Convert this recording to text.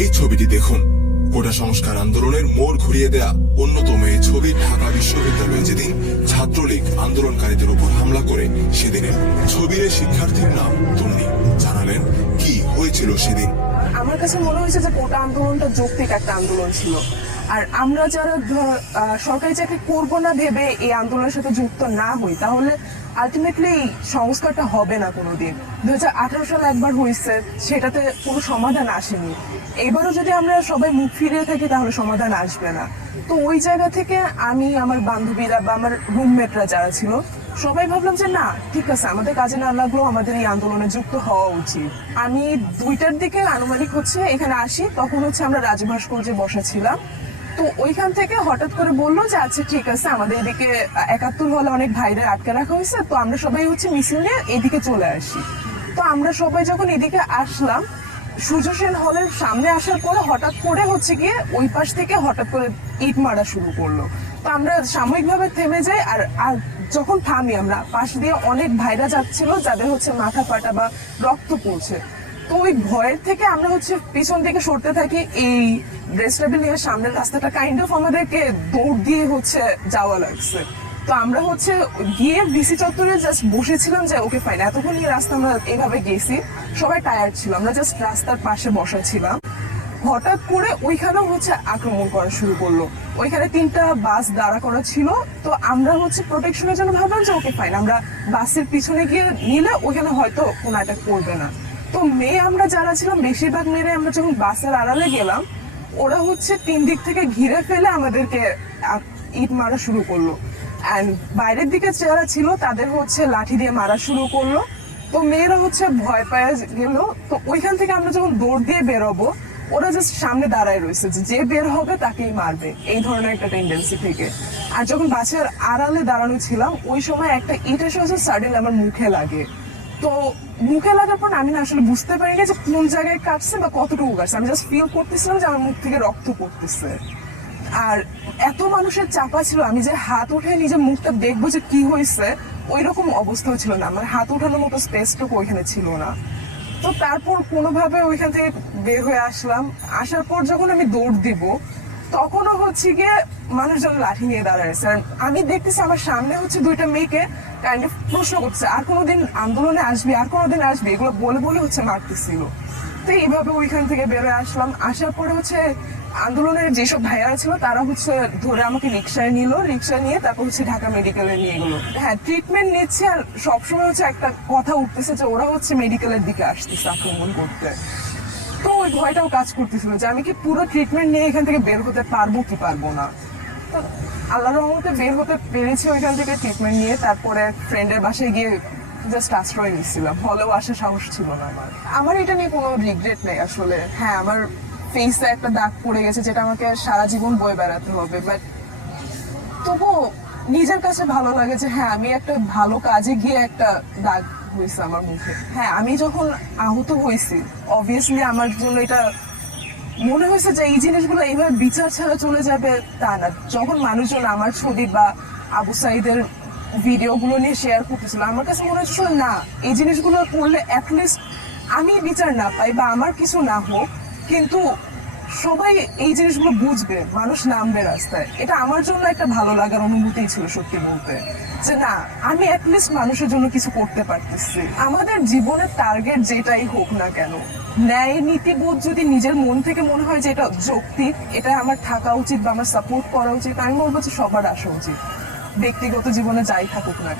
এই ছবিটি দেখুন। কোটা সংস্কার আন্দোলনের মোড় ঘুরিয়ে দেয়া অন্যতম এই ছবি ঢাকা বিশ্ববিদ্যালয়ে যেদিন ছাত্রলীগ আন্দোলনকারীদের উপর হামলা করে সেদিনের ছবির শিক্ষার্থীর নাম তন্নি জানালেন কি হয়েছিল সেদিন। আমার কাছে মনে হয়েছে যে কোটা আন্দোলনটা যৌক্তিক একটা আন্দোলন ছিল, আর আমরা যারা সরকারি চাকরি করবো না ভেবে এই আন্দোলনের সাথে যুক্ত না হই তাহলে আলটিমেটলি সংস্কারটা হবে না কোনোদিন। 2018 সালে একবার হয়েছে, সেটাতে কোনো সমাধান আসেনি। এবারও যদি আমরা সবাই মুখ ফিরিয়ে থাকি তাহলে সমাধান আসবে না। তো ওই জায়গা থেকে আমি, আমার বান্ধবীরা বা আমার রুমমেটরা যারা ছিল সবাই ভাবলাম যে না, ঠিক আছে, আমাদের কাজে না লাগলেও আমাদের এই আন্দোলনে যুক্ত হওয়া উচিত। আমি 2টার দিকে আনুমানিক এখানে আসি, তখন আমরা রাজভাস্কর্যে বসা ছিলাম। তো ওইখান থেকে হঠাৎ করে বললো যে আচ্ছা ঠিক আছে, আমাদের এদিকে 71 হলে অনেক ভাইদের আটকে রাখা হয়েছে, তো আমরা সবাই মিছিল নিয়ে এদিকে চলে আসি। তো আমরা সবাই যখন এদিকে আসলাম, সূর্য সেন হলের সামনে আসার পরে হঠাৎ করে গিয়ে ওই পাশ থেকে হঠাৎ করে ইট মারা শুরু করলো। তো আমরা সাময়িকভাবে থেমে যাই, আর যখন থামি আমরা পাশ দিয়ে অনেক ভাইরা যাচ্ছিল যাদের মাথা ফাটা বা রক্ত পড়ছে। তো ওই ভয়ের থেকে আমরা পিছন দিকে সরতে থাকি। এই ড্রেস টেবিল নিয়ে সামনের রাস্তাটা কাইন্ড অফ আমাদেরকে দৌড় দিয়ে যাওয়া লাগছে। তো আমরা গিয়ে ভিসি চত্বরে জাস্ট বসেছিলাম যে ওকে ফাইন, এতক্ষণ এই রাস্তা আমরা এইভাবে গেছি, সবাই টায়ার্ড ছিল, আমরা জাস্ট রাস্তার পাশে বসা ছিলাম। হঠাৎ করে ওইখানেও আক্রমণ করা শুরু করলো। ওইখানে 3টা বাস দাঁড়া করা ছিল। তো আমরা প্রোটেকশনের জন্য ভাবলাম যে ওকে ফাইন, আমরা বাসের পিছনে গিয়ে নিলে ওইখানে হয়তো কোনো অ্যাটাক করবে না। তো আমরা যারা ছিলাম বেশিরভাগ মেয়েরা আমরা যখন বাসের আড়ালে গেলাম, ওরা 3 দিক থেকে ঘিরে ফেলে আমাদেরকে ইট মারা শুরু করলো। অ্যান্ড বাইরের দিকে যারা ছিল তাদের লাঠি দিয়ে মারা শুরু করলো। তো মেয়েরা ভয় পায় গেল। তো ওইখান থেকে আমরা যখন দৌড় দিয়ে বেরোবো, ওরা জাস্ট সামনে দাঁড়ায় রয়েছে যে বের হবে তাকেই মারবে, এই ধরনের একটা টেন্ডেন্সি থেকে। আর যখন বাসের আড়ালে দাঁড়ানো ছিলাম, ওই সময় একটা ইট এসে সাডেনলি আমার মুখে লাগে। তো মুখে লাগার পর আমি না আসলে বুঝতে পারিনি যে কোন জায়গায় কাটছে বা কতটুকু কাটছে। আমি জাস্ট ফিল করতেছিলাম যে আমার মুখ থেকে রক্ত পড়তেছে। আর এত মানুষের চাপা ছিল, আমি যে হাত উঠে নিজের মুখটা দেখবো যে কি হয়েছে ওই রকম অবস্থাও ছিল না, আমার হাত উঠানোর মতো স্পেসটুকু ওইখানে ছিল না। তো তারপর কোনোভাবে ওইখান থেকে বের হয়ে আসলাম। আসার পর যখন আমি দৌড় দিব, তখনও গিয়ে মানুষজন লাঠি নিয়ে দাঁড়াইছে। আর আমি দেখতেছি আমার সামনে 2টা মেয়েকে কাইন্ড অফ প্রশ্ন করছে, আর কোনোদিন আন্দোলনে আসবি, আর কোনোদিন আসবি, এগুলো বলে বলে মারতেছিল। তো এইভাবে ওইখান থেকে বেরোয় আসলাম। আসার পরে আন্দোলনের যেসব ভাইয়ারা ছিল তারা ধরে আমাকে রিক্সায় নিল, রিক্সা নিয়ে তারপর ঢাকা মেডিকেলে নিয়ে গেলো। হ্যাঁ, ট্রিটমেন্ট নিচ্ছে। আর সবসময় একটা কথা উঠতেছে যে ওরা মেডিকেলের দিকে আসতেছে আক্রমণ করতে। তো ওই ভয়টাও কাজ করতেছিল যে আমি কি পুরো ট্রিটমেন্ট নিয়ে এখান থেকে বের হতে পারবো কি পারবো না। তো আল্লাহর রহমতে বের হতে পেরেছি ওইখান থেকে ট্রিটমেন্ট নিয়ে। তারপরে ফ্রেন্ডের বাসায় গিয়ে জাস্ট আশ্রয় নিচ্ছিলাম, হলেও আসার সাহস ছিল না আমার এটা নিয়ে কোনো রিগ্রেট নেই আসলে। হ্যাঁ, আমার ফেসে একটা দাগ পড়ে গেছে যেটা আমাকে সারা জীবন বয়ে বেড়াতে হবে, বাট তবুও নিজের কাছে ভালো লাগে যে হ্যাঁ, আমি একটা ভালো কাজে গিয়ে একটা দাগ হয়েছে আমার মুখে। হ্যাঁ, আমি যখন আহত হয়েছি অবভিয়াসলি আমার জন্য এটা মনে হয়েছে যে এই জিনিসগুলো এইভাবে বিচার ছাড়া চলে যাবে তা না। যখন মানুষজন আমার ছবি বা আবু সাইদের ভিডিওগুলো নিয়ে শেয়ার করতেছিল, আমার কাছে মনে হচ্ছিল না, এই জিনিসগুলো করলে অ্যাটলিস্ট আমি বিচার না পাই বা আমার কিছু না হোক, কিন্তু সবাই এই জিনিসগুলো বুঝবে, মানুষ নামবে রাস্তায়। এটা আমার জন্য একটা ভালো লাগার অনুভূতি ছিল সত্যি বলতে, যে না, আমি অ্যাটলিস্ট মানুষের জন্য কিছু করতে পারতেছি। আমাদের জীবনের টার্গেট যেটাই হোক না কেন, ন্যায় নীতিবোধ যদি নিজের মন থেকে মনে হয় যে এটা যৌক্তিক, এটা আমার থাকা উচিত বা আমার সাপোর্ট করা উচিত, আমি বলবো যে সবার আসা উচিত, ব্যক্তিগত জীবনে যাই থাকুক না।